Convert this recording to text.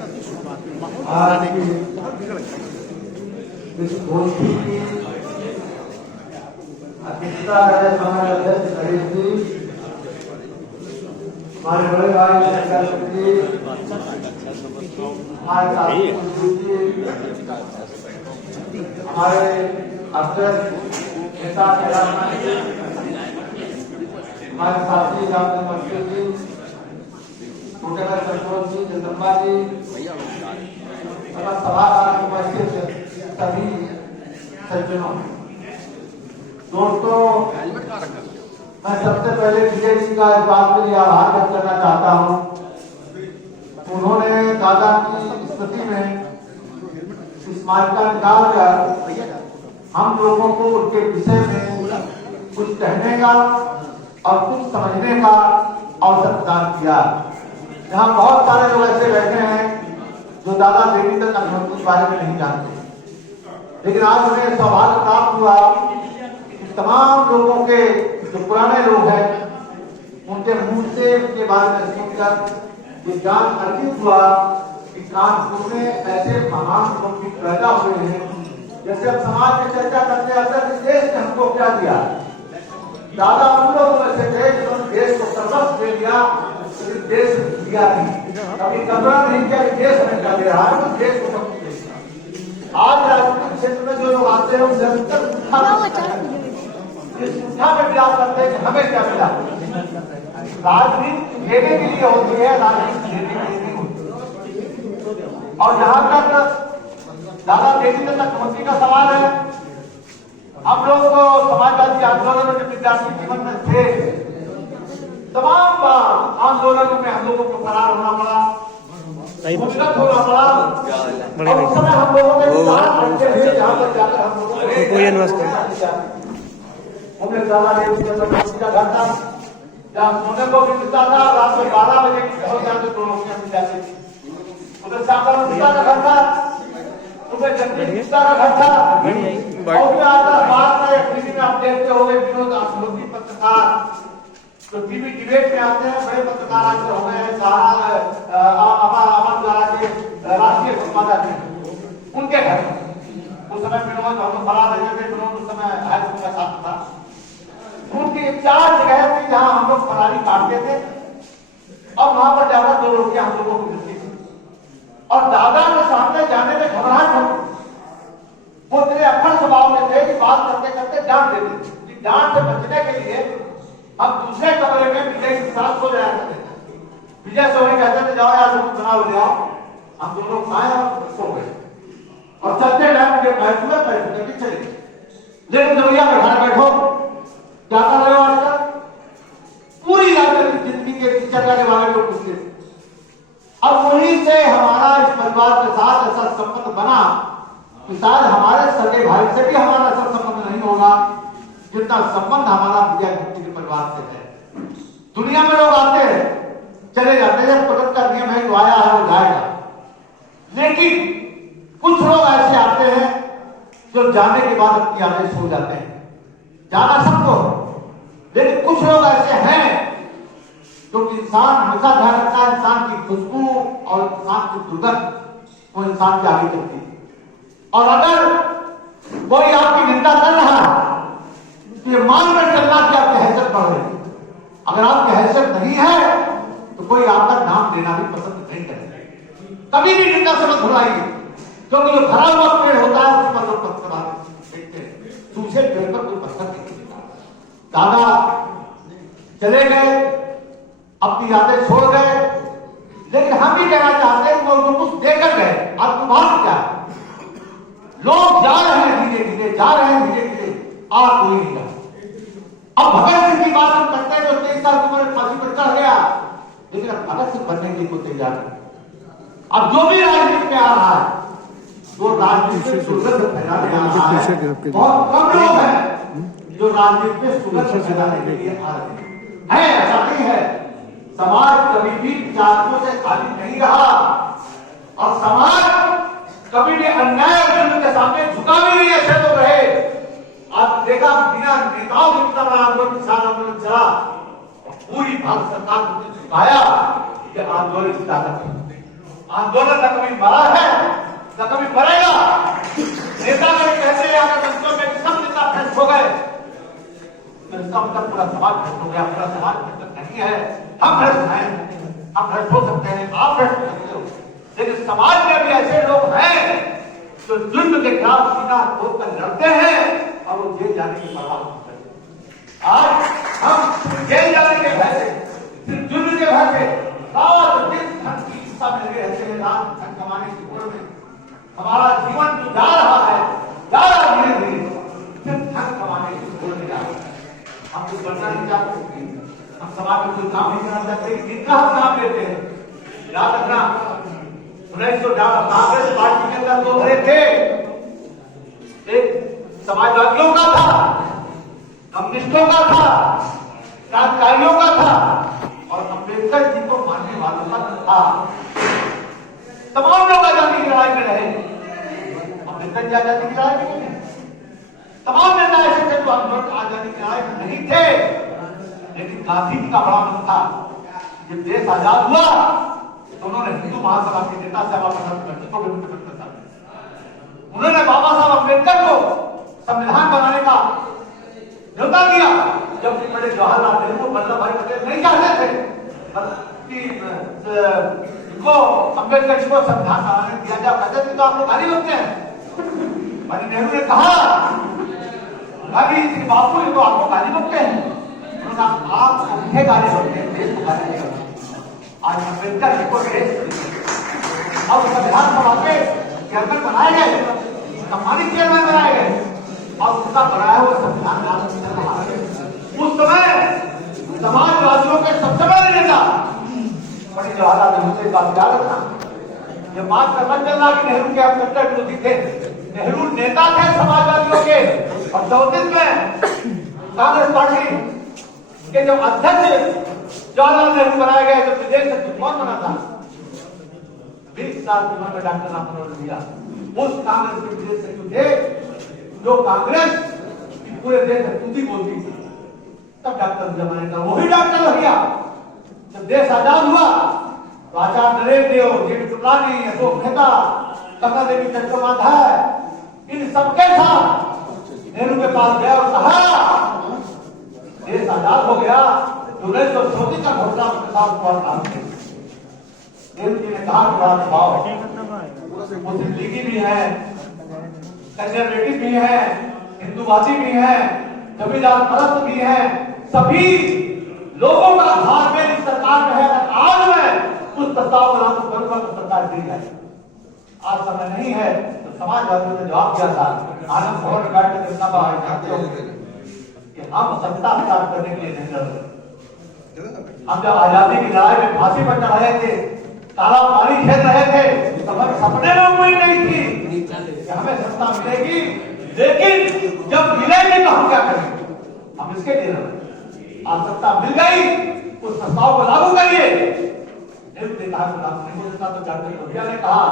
आज की इस गोष्ठी की अध्यक्षता है हमारे अध्यक्ष गणेश जी, हमारे बड़े भाई शंकर जी, हमारे साथी जी, हमारे अध्यक्ष नेता कैलाश जी, हमारे साथी रामचंद्र जी, टोटेकर संतोष जी, जगदम्बा जी, सभागार में उपस्थित सभी सज्जनों, दोस्तों, मैं सबसे पहले विजय जी का इस बात के लिए आभार व्यक्त करना चाहता हूँ। उन्होंने दादा की स्मृति में इस मालिका निकाल कर हम लोगों को उनके विषय में कुछ कहने का और कुछ समझने का अवसर प्रदान किया। यहाँ बहुत सारे लोग ऐसे बैठे हैं जो दादा देवीन्द्र अग्निहोत्री के बारे में नहीं जानते, लेकिन आज उन्हें सौभाग्य प्राप्त हुआ कि तमाम लोगों के जो पुराने लोग हैं उनके मुंह से उनके बारे में सुनकर ये ज्ञान अर्जित हुआ कि कानपुर में ऐसे महान लोग भी पैदा हुए हैं। जैसे हम समाज में चर्चा करते हैं कि देश ने हमको क्या दिया, दादा उन लोगों में से थे जिन्होंने देश को सर्वस्व दे दिया, लेकिन देश दिया नहीं, कभी कल्पना नहीं किया कि देश हमें क्या दे रहा है, देश को सब कुछ। आज राजनीतिक क्षेत्र में जो लोग आते हैं उनसे में विलाप करते हैं कि हमें क्या मिला। राजनीति लेने के लिए होती है, राजनीति लेने के लिए नहीं होती। और जहां तक दादा देवीन्द्र अग्निहोत्री का सवाल है, हम लोग तो समाजवादी आंदोलन के विद्यार्थी जीवन में थे, तमाम आंदोलनों में हम लोगों को फरार होना पड़ा, मुश्किल होना पड़ा। उस समय हम लोगों के विचार रखते थे जहां पर जाकर हम लोगों हमने दादा देवीन्द्र अग्निहोत्री का घर था जहाँ सोने को भी मिलता था, रात में 12 बजे की हो जाते तो रोटियां मिल जाती थी। उधर शाकर मिश्रा का घर था, उधर जगदीश मिश्रा का घर था, और बाद में टीवी में आप देखते हो विनोद अग्निहोत्री पत्रकार तो टीवी डिबेट में आते हैं, बड़े पत्रकार आजकल हो गए हैं, सारा अमर द्वारा के राष्ट्रीय संपादक हैं, उनके घर उस समय विनोद हम लोग बड़ा रहे थे, विनोद उस समय हाई स्कूल का छात्र था। उनकी 4 जगह थी जहां हम लोग फरारी काटते थे और वहां पर जाकर 2 रोटियां हम लोगों को मिलती थी। और दादा के सामने जाने में घबराहट होती, वो इतने अक्खड़ स्वभाव में थे कि बात करते करते डांट देते थे। डांट से बचने के लिए हम दूसरे कमरे में विजय के साथ सो जाया करते थे। विजय सोने कहते थे जाओ यार तुम बनाओ ले आओ, हम दोनों खाए और सो गए। और चलते टाइम मुझे पैर चले चले, लेकिन भैया घर बैठो क्या कर रहे हो आजकल, पूरी राजनीतिक जिंदगी के चर्चा के बारे में पूछते थे। अब वहीं से हमारा इस परिवार के साथ ऐसा संबंध बना कि शायद हमारे सगे भाई से भी हमारा ऐसा संबंध नहीं होगा जितना संबंध हमारा विजय अग्निहोत्री के परिवार से है। दुनिया में लोग आते हैं चले जाते हैं, प्रगति का नियम है जो आया है वो जाएगा, लेकिन कुछ लोग ऐसे आते हैं जो जाने के बाद अपनी आदत सो जाते हैं। जाना सबको, लेकिन कुछ लोग ऐसे हैं जो इंसान हमेशा ध्यान रखता है, इंसान की खुशबू और इंसान की दुर्गंध वो इंसान के आगे चलती है। और अगर कोई आपकी निंदा कर रहा है तो ये मानकर चलना कि आपकी हैसियत बढ़ रही है। अगर आपकी हैसियत नहीं है तो कोई आपका नाम लेना भी पसंद नहीं करेगा। कभी भी निंदा से मत भुलाइए, क्योंकि जो भरा हुआ पेड़ होता है उस पर लोग पत्थर फेंकते हैं, दूसरे पेड़ पर कोई पत्थर नहीं फेंकता। दादा चले गए, अपनी यादें छोड़ गए, लेकिन हम भी कहना चाहते हैं वो जो कुछ देकर गए, आज तुम्हारा क्या है? लोग जा रहे हैं धीरे धीरे, जा रहे हैं धीरे धीरे, आज कोई नहीं जा। अब भगत सिंह की बात हम करते हैं जो 23 साल की उम्र में फांसी पर चढ़ गया, लेकिन अब भगत सिंह बनने के लिए को तैयार है। अब जो भी राजनीति में आ रहा है वो राजनीति में सुगंध फैलाने आ रहा है। बहुत कम लोग हैं जो राजनीति में सुगंध फैलाने के लिए आ रहे हैं। ऐसा नहीं है, समाज कभी भी विचारकों से खाली नहीं रहा और समाज कभी भी अन्याय और जुल्म के सामने झुका भी नहीं, ऐसे लोग रहे। आज देखा बिना नेताओं के कितना बड़ा आंदोलन किसान आंदोलन चला और पूरी भारत सरकार को झुकाया कि आंदोलन की ताकत है। आंदोलन न कभी मरा है न कभी मरेगा। नेता अगर कहते हैं अगर बच्चों में सब नेता भ्रष्ट हो गए तो इसका मतलब पूरा समाज भ्रष्ट हो गया। पूरा समाज भ्रष्ट नहीं है, हम भ्रष्ट हैं, हम भ्रष्ट हो सकते हैं, आप भ्रष्ट हो सकते हो, लेकिन समाज में भी ऐसे लोग हैं जो जुल्म के खिलाफ सीना खोलकर लड़ते हैं और वो जेल जाने की परवाह नहीं करते। आज हम जेल जाने के भय से, सिर्फ जुल्म के भय से रात दिन धन की इच्छा में लगे रहते हैं। रात धन कमाने की होड़ में हमारा जीवन जो जा रहा है, जा रहा धीरे धीरे सिर्फ धन कमाने की होड़ में जा रहा है। हम कुछ बनना नहीं चाहते, हम समाज में कोई काम नहीं करना चाहते, जिनका हम काम लेते हैं। याद रखना 1950 कांग्रेस पार्टी के अंदर दो धड़े थे, एक समाजवादियों का था, कम्युनिस्टों का था, क्रांतिकारियों का था और अम्बेडकर जी को मानने वालों का था। तमाम लोग आजादी की लड़ाई में रहे, अम्बेडकर जी आजादी की लड़ाई में नहीं, तमाम नेता ऐसे थे जो आजादी की लड़ाई में नहीं थे, लेकिन गांधी जी का बड़ा मन था। जब देश आजाद हुआ तो उन्होंने हिंदू महासभा के नेता श्यामा प्रसाद मुखर्जी को विमुक्त करता था। उन्होंने बाबा साहब अम्बेडकर को संविधान बनाने का न्योता दिया, जबकि बड़े जवाहरलाल नेहरू, वल्लभ भाई पटेल नहीं चाहते थे कि इनको अम्बेडकर जी को संविधान बनाने दिया जाए। कहते थे तो आप लोग गाली बकते हैं। बड़े नेहरू ने कहा गाली बापू ये तो आपको गाली बकते हैं, उन्होंने आपको उन्हें गाली बकते हैं, देश को गाली नहीं। आज अम्बेडकर जी को अब संविधान सभा के चेयरमैन बनाए गए, सम्मानित चेयरमैन बनाए गए और उसका बनाया हुआ संविधान उस समय समाजवादियों के सबसे बड़े नेता पंडित जवाहरलाल नेहरू से बात याद रखना। ये बात का पता चलना कि नेहरू के हम कट्टर विरोधी थे, नेहरू नेता थे समाजवादियों के। और 34 में कांग्रेस पार्टी के जब अध्यक्ष जवाहरलाल नेहरू बनाए गए तो विदेश सचिव कौन बना था? 20 साल की उम्र में डॉक्टर राममनोहर लोहिया उस कांग्रेस के विदेश सचिव थे जो कांग्रेस पूरे देश में तूती बोलती थी। तब डॉक्टर जमाने का वही डॉक्टर लोहिया जब देश आजाद हुआ तो आचार्य नरेंद्र, जेपी कृपलानी, अशोक मेहता, कमला देवी चट्टोपाध्याय इन सबके साथ नेहरू के पास गया और कहा देश आजाद हो गया, 1934 का घोषणा नेहरू जी ने कहा बड़ा दबाव, मुस्लिम लीगी भी है, कंजर्वेटिव भी है, हिंदूवादी भी है, जमींदार परस्त भी है, सभी लोगों का भाग में इस सरकार में है। आज मैं उस प्रस्ताव को लागू करूंगा तो सरकार दी जाएगी। आज समय नहीं है तो समाजवादियों ने जवाब दिया था आनंद भवन में बैठ कर कि हम सत्ता हटार करने के लिए नहीं लड़ रहे। हम जब आजादी की लड़ाई में फांसी पर चढ़ रहे थे, काला पानी खेल रहे थे, तो हमारे सपने में कोई नहीं थी कि हमें सत्ता मिलेगी, लेकिन जब मिलेगी तो हम क्या करेंगे, हम इसके लिए लड़। आज सत्ता मिल गई, उस प्रस्ताव को लागू करिए। नेहरू ने कहा लागू नहीं हो सकता तो डॉक्टर लोहिया ने कहा